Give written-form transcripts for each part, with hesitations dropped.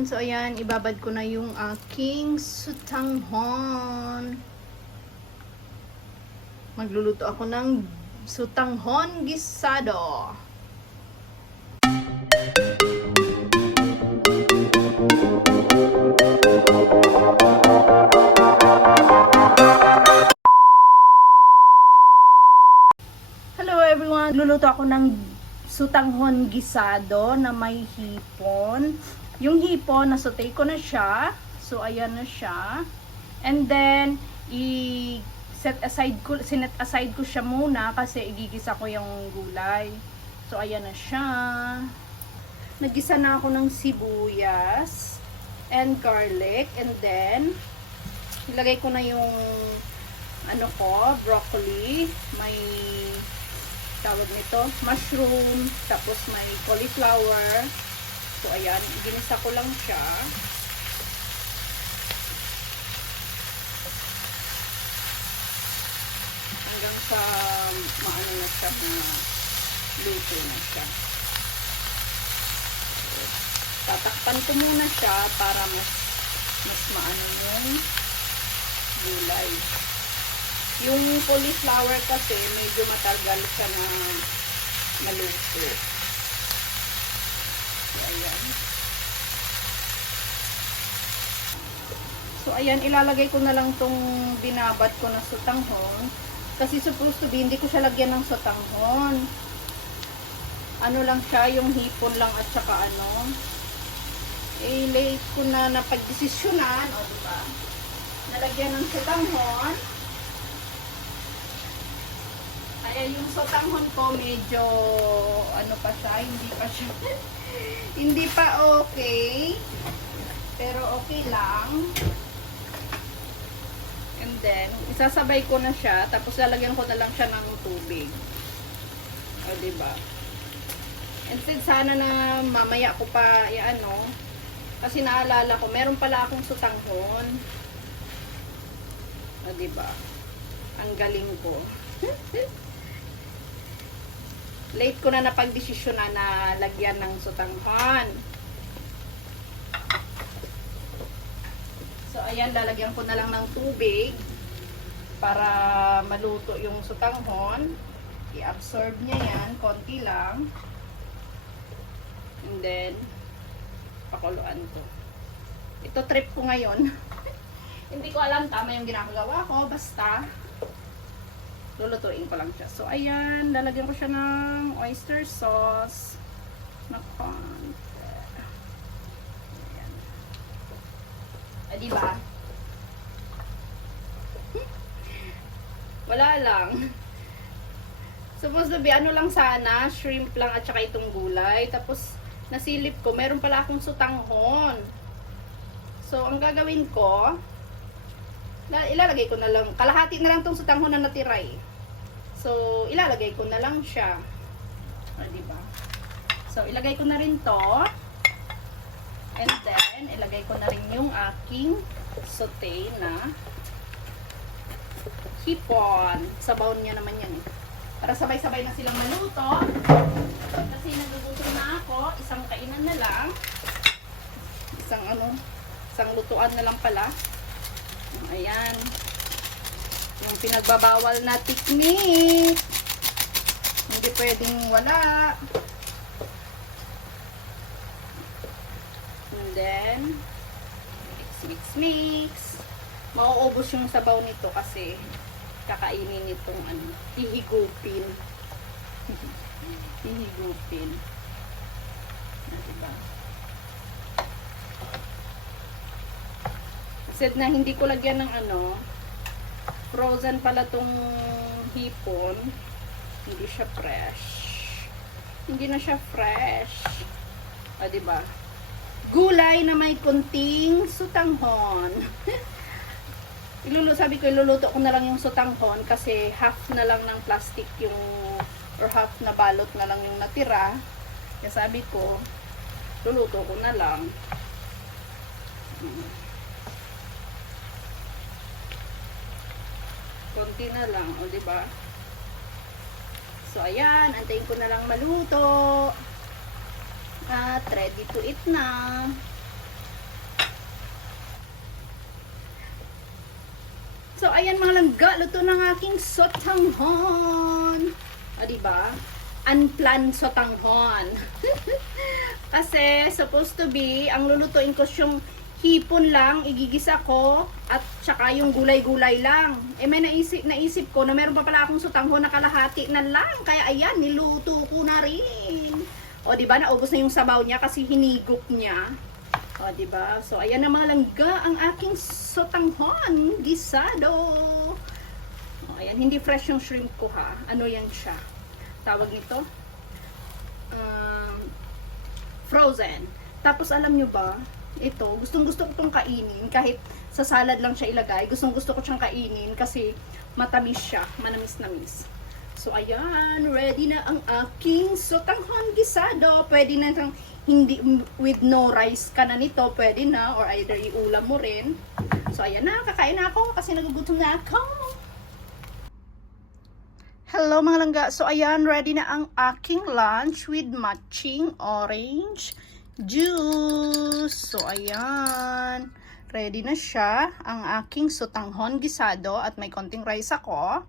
everyone! So ayan, ibabad ko na yung aking sutanghon. Magluluto ako ng sutanghon gisado. Hello everyone! Luluto ako ng sutanghon gisado na may hipon. Yung hipon, nasaute ko na siya. So, ayan na siya. And then, sinet aside ko siya muna kasi igigisa ko yung gulay. So, ayan na siya. Nagisa na ako ng sibuyas and garlic. And then, ilagay ko na yung broccoli. May tawag nito, mushroom, tapos may cauliflower. So, ayan, ginisa ko lang siya. Hanggang sa maano na siya, na luto na siya. So, tatakpan ko muna siya para mas maano yung gulay. Yung cauliflower kasi medyo matagal siya na maluto. So, ayan. So, ayan, ilalagay ko na lang tong binabat ko na sutanghon. Kasi supposed to be, hindi ko siya lagyan ng sutanghon. Ano lang siya, yung hipon lang at saka late ko na napagdesisyonan, o diba? Nalagyan ng sutanghon. Kaya yung sutanghon ko medyo pa siya, hindi pa okay. Pero okay lang. And then, isasabay ko na siya, tapos lalagyan ko na lang siya ng tubig. O, diba? Instead, sana na mamaya ko pa, kasi naalala ko, meron pala akong sutanghon. O, diba? Ang galing ko. Late ko na napagdesisyonan na lagyan ng sutanghon. So, ayan, lalagyan ko na lang ng tubig para maluto yung sutanghon. I-absorb niya yan, konti lang. And then, pakuluan ko. Ito trip ko ngayon. Hindi ko alam tama yung ginagawa ko, basta lulutuin ko lang siya. So, ayan, lalagyan ko siya ng oyster sauce na konti. Ayan. Diba? Wala lang. Supposed to be, lang sana, shrimp lang at saka itong gulay. Tapos, nasilip ko, meron pala akong sutanghon. So, ang gagawin ko, ilalagay ko na lang, kalahati na lang itong sutanghon na natira eh. So, ilalagay ko na lang siya. O, diba? So, ilagay ko na rin to. And then, ilagay ko na rin yung aking saute na hipon. Sabaw niya naman yan eh. Para sabay-sabay na silang maluto. Kasi nagugutom na ako. Isang kainan na lang. Isang lutuan na lang pala. Ayan. Yung pinagbabawal na technique. Hindi pwedeng wala. And then, mix. Mauubos yung sabaw nito kasi kakainin itong hihigupin. Hihigupin. Diba? Said na hindi ko lagyan ng frozen pala tong hipon. Hindi siya fresh. Hindi na siya fresh. O, diba? Gulay na may kunting sutanghon. Sabi ko, iluluto ko na lang yung sutanghon kasi half na lang ng plastic or half na balot na lang yung natira. Kaya sabi ko, luluto ko na lang. Konti na lang, o diba? So, ayan, antayin ko na lang maluto. At ready to eat na. So, ayan mga langga, luto ng aking sotanghon. O, diba? Unplanned sotanghon. Kasi, supposed to be, ang lulutuin ko yung hipon lang, igigisa ko, at saka yung gulay-gulay lang. Eh, may naisip ko na meron pa pala akong sotanghon na kalahati na lang. Kaya, ayan, niluto ko na rin. O, diba? Naubos na yung sabaw niya kasi hinigop niya. O, diba? So, ayan na mga langga, ang aking sotanghon gisado. O, ayan, hindi fresh yung shrimp ko ha. Ano yan siya? Tawag nito? Frozen. Tapos, alam nyo ba, ito, gustong-gusto ko itong kainin. Kahit sa salad lang siya ilagay, gustong-gusto ko siyang kainin kasi matamis siya, manamis-namis. So, ayan, ready na ang aking sotanghon gisado. Pwede na siyang hindi with no rice ka na nito, pwede na, or either iulam mo rin. So, ayan na, kakain na ako kasi nagugutom na ako. Hello mga langga, so ayan, ready na ang aking lunch with matching orange juice. So, ayan, ready na siya, ang aking sotanghon gisado at may konting rice ako.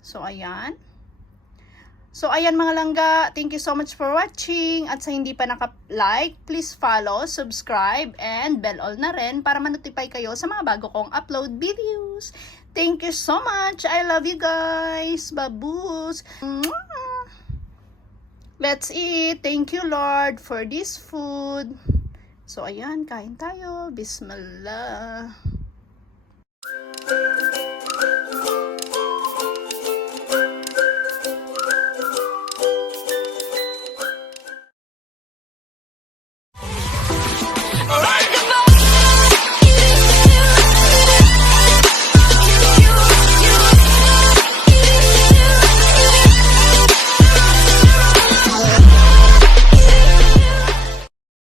So, ayan. So, ayan mga langga, thank you so much for watching. At sa hindi pa naka-like, please follow, subscribe, and bell all na rin para ma-notify kayo sa mga bago kong upload videos. Thank you so much. I love you guys. Baboos. Let's eat. Thank you Lord for this food. So, ayan, kain tayo. Bismillah.